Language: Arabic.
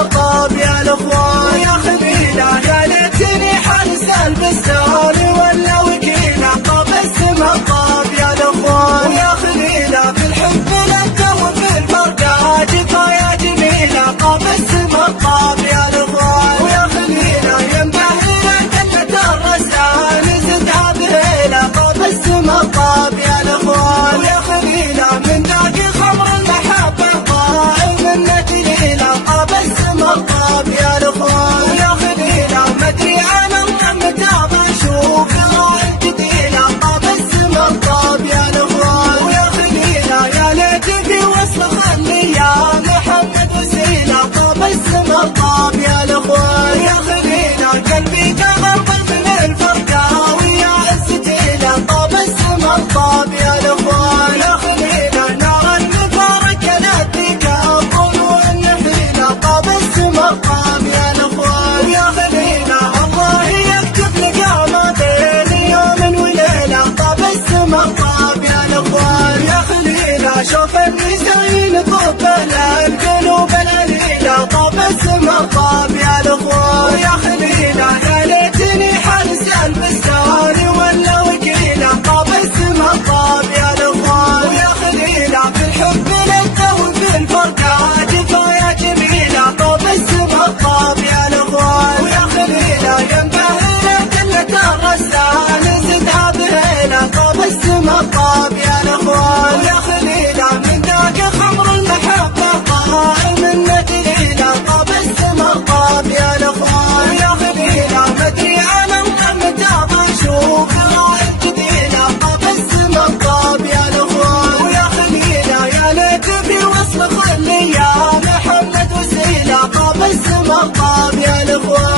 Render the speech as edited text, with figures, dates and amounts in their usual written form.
الطاب يا الاخوان. يا خلينا يا ليتني حارس البستان ولا وكيل عقاب السما الطاب يا الاخوان. ويا خلينا في الحب لك وفي الفرقة جفايا جميل عقاب السما الطاب يا الاخوان. ويا خلينا ينبهر كلة الرسان زدها به عقاب السما الطاب يا الاخوان. ويا خلينا من ذاك خمر المحبة ضائع منك ليل عقاب السما الطاب يا الاخوان. ويا خلينا مدري انا متى بشوف راعي جديد عقاب السما الطاب يا الاخوان. ويا خلينا يا ليت في وصل خلي يا محمد وسيل عقاب السما الطاب يا الاخوان. ويا خلينا قلبي تغربل من الفرقة ويا عزتي عقاب السما الطاب يا الاخوان. يا خلينا نار المفارق نديك الضلوع النحيل عقاب السما الطاب يا الاخوان. ويا خلينا الله يكتب لك عمادين يوم وليلة عقاب السما الطاب يا الاخوان. يا خلينا شوف النساء طب القلوب العليلة عقاب السما الطاب يا الاخوان. ويا خلينا يا ليتني حارس البستان ولا وكيل عقاب السما الطاب يا الاخوان. ويا خلينا في الحب لذة وفي الفرقة جفايا جميل عقاب السما الطاب يا الاخوان. ويا خلينا ينبهر كلة الرسان زدها به عقاب السما الطاب يا الاخوان. ويا خلينا من ذاك خمر المحبة ضائع منك ليل عقاب السما الطاب يا الاخوان. ويا خلينا مدري انا متى بشوف راعي جديد عقاب السما الطاب يا الاخوان. ويا خلينا يا ليت في وصل خلي يا محمد وسيل عقاب السما الطاب يا الاخوان.